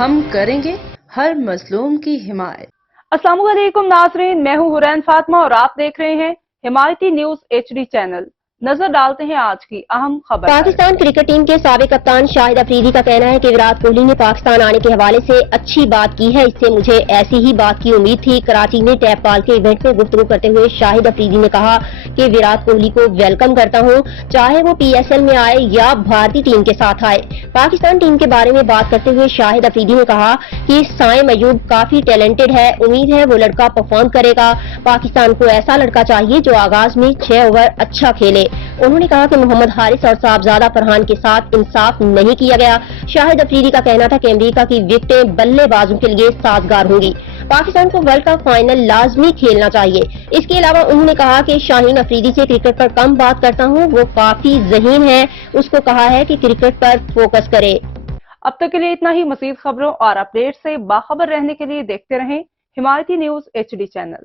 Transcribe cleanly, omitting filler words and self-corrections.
ہم کریں گے ہر مظلوم کی حمایت۔ السلام علیکم ناظرین، میں ہوں حورین فاطمہ اور آپ دیکھ رہے ہیں حمایتی نیوز HD چینل۔ نظر ڈالتے ہیں آج کی اہم خبر۔ پاکستان کرکٹ ٹیم کے سابق کپتان شاہد افریدی کا کہنا ہے کہ وراٹ کوہلی نے پاکستان آنے کے حوالے سے اچھی بات کی ہے، اس سے مجھے ایسی ہی بات کی امید تھی۔ کراچی میں ٹیپ بال کے ایونٹ میں گفتگو کرتے ہوئے شاہد افریدی نے کہا کہ وراٹ کوہلی کو ویلکم کرتا ہوں، چاہے وہ PSL میں آئے یا بھارتی ٹیم کے ساتھ آئے۔ پاکستان ٹیم کے بارے میں بات کرتے ہوئے شاہد افریدی نے کہا کہ سائم ایوب کافی ٹیلنٹڈ ہے، امید ہے وہ لڑکا پرفارم کرے گا۔ پاکستان کو ایسا لڑکا چاہیے جو آغاز میں 6 اوور اچھا کھیلے۔ انہوں نے کہا کہ محمد حارث اور صاحبزادہ فرحان کے ساتھ انصاف نہیں کیا گیا۔ شاہد افریدی کا کہنا تھا کہ امریکہ کی وکٹیں بلے بازوں کے لیے سازگار ہوں گی، پاکستان کو ورلڈ کپ فائنل لازمی کھیلنا چاہیے۔ اس کے علاوہ انہوں نے کہا کہ شاہین افریدی سے کرکٹ پر کم بات کرتا ہوں، وہ کافی ذہین ہے، اس کو کہا ہے کہ کرکٹ پر فوکس کرے۔ اب تک کے لیے اتنا ہی۔ مزید خبروں اور اپڈیٹ سے باخبر رہنے کے لیے دیکھتے رہیں حمایتی نیوز HD چینل۔